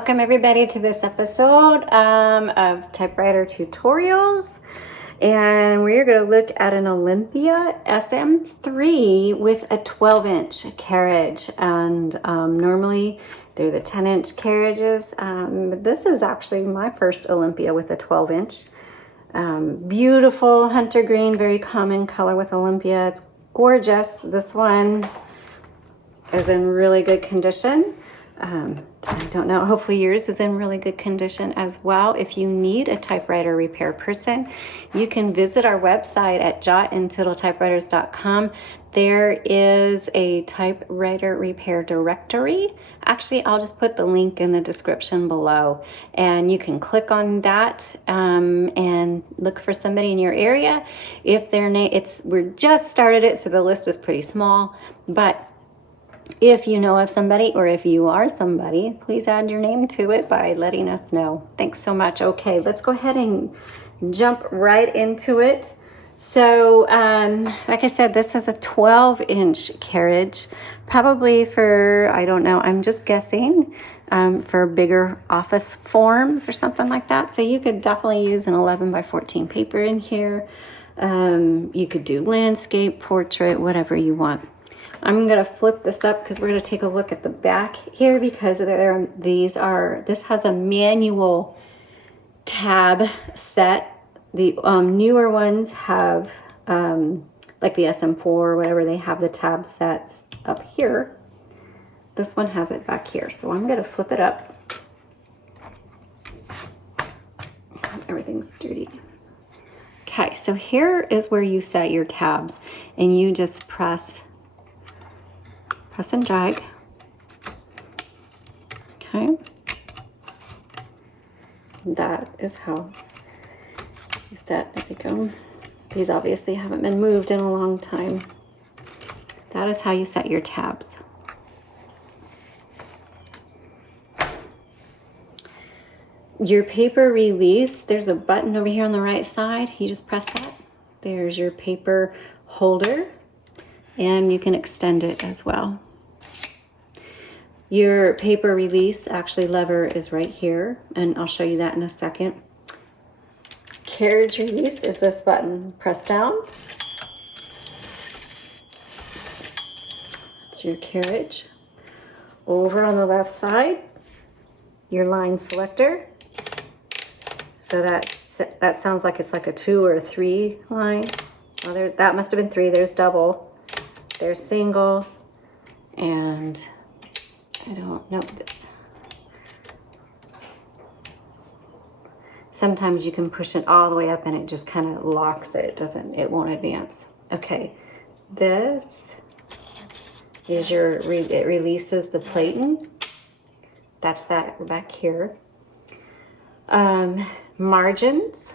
welcome everybody to this episode of typewriter tutorials. And we're going to look at an Olympia SM3 with a 12-inch carriage. And normally they're the 10-inch carriages. But this is actually my first Olympia with a 12-inch. Beautiful hunter green, very common color with Olympia. It's gorgeous. This one is in really good condition. I don't know, hopefully yours is in really good condition as well. If you need a typewriter repair person, you can visit our website at jotandtittletypewriters.com. There is a typewriter repair directory. Actually, I'll just put the link in the description below, and you can click on that and look for somebody in your area. If their name, we're just started it, so the list is pretty small, but if you know of somebody, or if you are somebody, please add your name to it by letting us know. Thanks so much. Okay, let's go ahead and jump right into it. So, like I said, this is a 12-inch carriage, probably for, I don't know, I'm just guessing, for bigger office forms or something like that. So you could definitely use an 11 by 14 paper in here. You could do landscape, portrait, whatever you want. I'm going to flip this up because we're going to take a look at the back here, because this has a manual tab set. The newer ones have, like the SM4 or whatever, they have the tab sets up here. This one has it back here. So I'm going to flip it up. Everything's dirty. Okay, so here is where you set your tabs, and you just press and drag. Okay, that is how you set. There we go. These obviously haven't been moved in a long time. That is how you set your tabs. Your paper release, there's a button over here on the right side. You just press that. There's your paper holder, and you can extend it as well. Your paper release actually lever is right here, and I'll show you that in a second. Carriage release is this button. Press down. It's your carriage. Over on the left side, your line selector. So that sounds like it's like a 2 or a 3 line. Well, that must have been 3. There's double. There's single, and I don't know. Sometimes you can push it all the way up and it just kind of locks it. It won't advance. Okay, this is it releases the platen. That's that back here. Margins,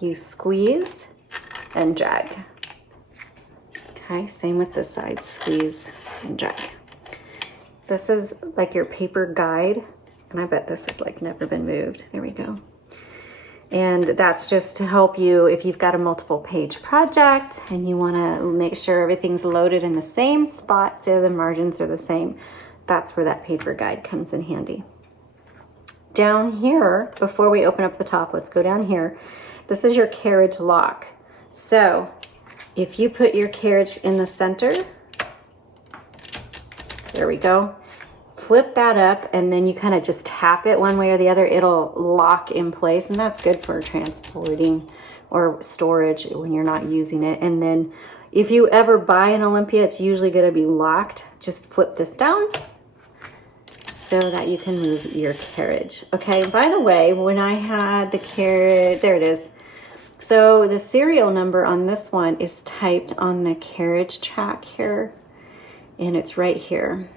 you squeeze and drag. Okay, same with this side, squeeze and drag. This is like your paper guide, and I bet this has like never been moved. There we go. And that's just to help you if you've got a multiple page project and you want to make sure everything's loaded in the same spot so the margins are the same. That's where that paper guide comes in handy. Down here, before we open up the top, let's go down here. This is your carriage lock. So if you put your carriage in the center, there we go. Flip that up, and then you kind of just tap it one way or the other. It'll lock in place, and that's good for transporting or storage when you're not using it. And then if you ever buy an Olympia, it's usually going to be locked. Just flip this down so that you can move your carriage. Okay, by the way, when I had the carriage, there it is. So the serial number on this one is typed on the carriage track here, and it's right here.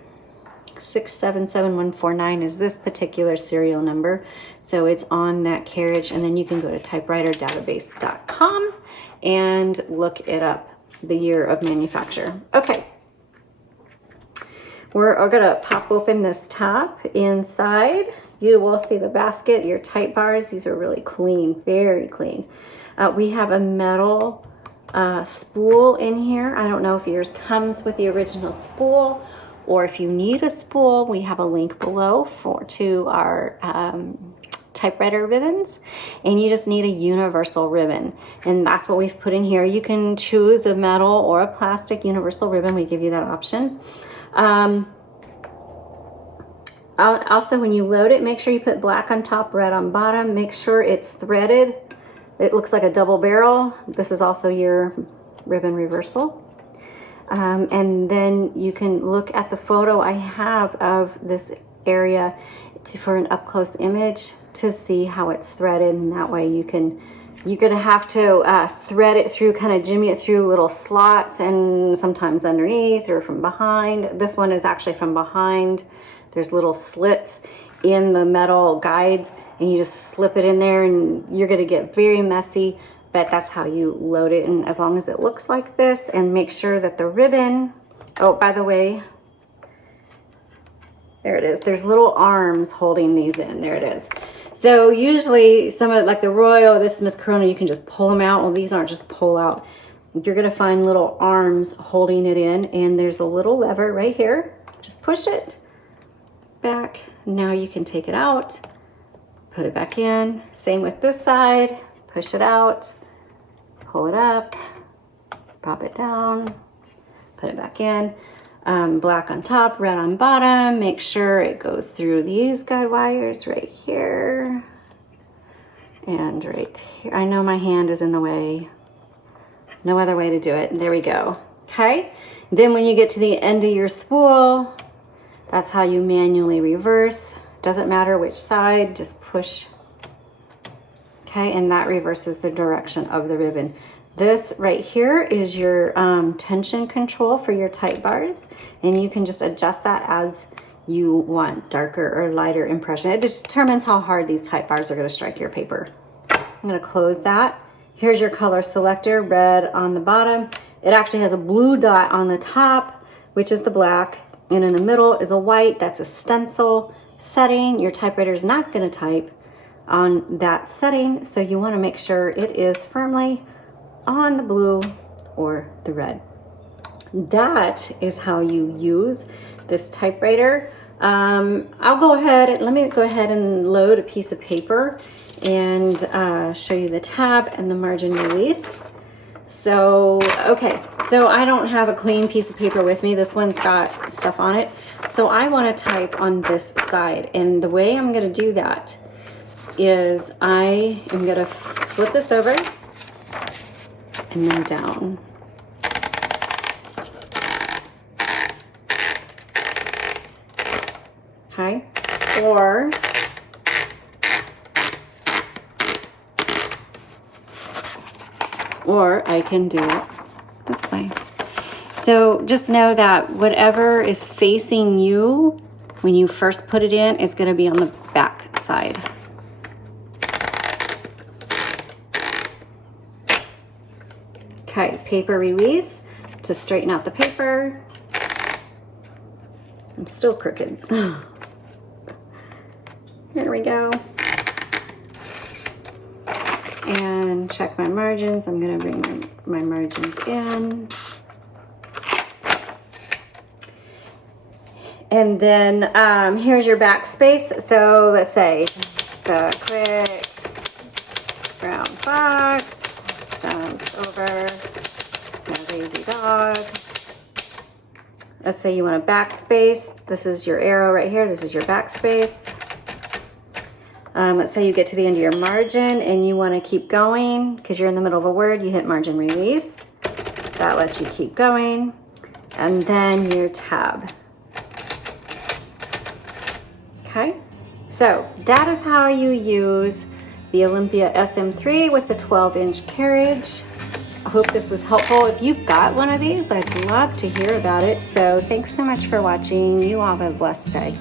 677149 is this particular serial number. So it's on that carriage, and then you can go to typewriterdatabase.com and look it up, the year of manufacture. Okay. We're gonna pop open this top. Inside, you will see the basket, your type bars. These are really clean, very clean. We have a metal spool in here. I don't know if yours comes with the original spool or if you need a spool, we have a link below to our typewriter ribbons, and you just need a universal ribbon, and that's what we've put in here. You can choose a metal or a plastic universal ribbon. We give you that option. Also, when you load it, make sure you put black on top, red on bottom. Make sure it's threaded. It looks like a double barrel. This is also your ribbon reversal. And then you can look at the photo I have of this area for an up-close image to see how it's threaded, and that way you're gonna have to thread it through, kind of jimmy it through little slots, and sometimes underneath or from behind. This one is actually from behind. There's little slits in the metal guides, and you just slip it in there, and you're gonna get very messy, but that's how you load it. And as long as it looks like this, and make sure that the ribbon, oh, by the way, there it is. There's little arms holding these in. There it is. So usually some of, like the Royal, this Smith Corona, you can just pull them out. Well, these aren't just pull out. You're gonna find little arms holding it in, and there's a little lever right here. Just push it back. Now you can take it out, put it back in. Same with this side. Push it out, pull it up, pop it down, put it back in. Black on top, red on bottom. Make sure it goes through these guide wires right here and right here. I know my hand is in the way. No other way to do it. There we go. Okay. Then when you get to the end of your spool, that's how you manually reverse. Doesn't matter which side, just push. Okay, and that reverses the direction of the ribbon. This right here is your tension control for your tight bars, and you can just adjust that as you want, darker or lighter impression. It determines how hard these tight bars are going to strike your paper. I'm going to close that. Here's your color selector, red on the bottom. It actually has a blue dot on the top, which is the black, and in the middle is a white. That's a stencil setting. Your typewriter is not going to type on that setting, so you want to make sure it is firmly on the blue or the red. That is how you use this typewriter. I'll go ahead, let me go ahead and load a piece of paper and show you the tab and the margin release. So, okay, so I don't have a clean piece of paper with me. This one's got stuff on it. So I want to type on this side, and the way I'm going to do that is I am going to flip this over and then down. Okay, or I can do it this way. So just know that whatever is facing you when you first put it in is going to be on the back side. Okay, paper release to straighten out the paper. I'm still crooked. Here we go. And check my margins. I'm going to bring my margins in. And then here's your backspace. So let's say the quick brown fox jumps over the lazy dog. Let's say you want a backspace. This is your arrow right here. This is your backspace. Let's say you get to the end of your margin and you want to keep going because you're in the middle of a word. You hit margin release. That lets you keep going. And then your tab. Okay, so that is how you use the Olympia SM3 with the 12-inch carriage. I hope this was helpful. If you've got one of these, I'd love to hear about it. So thanks so much for watching. You all have a blessed day.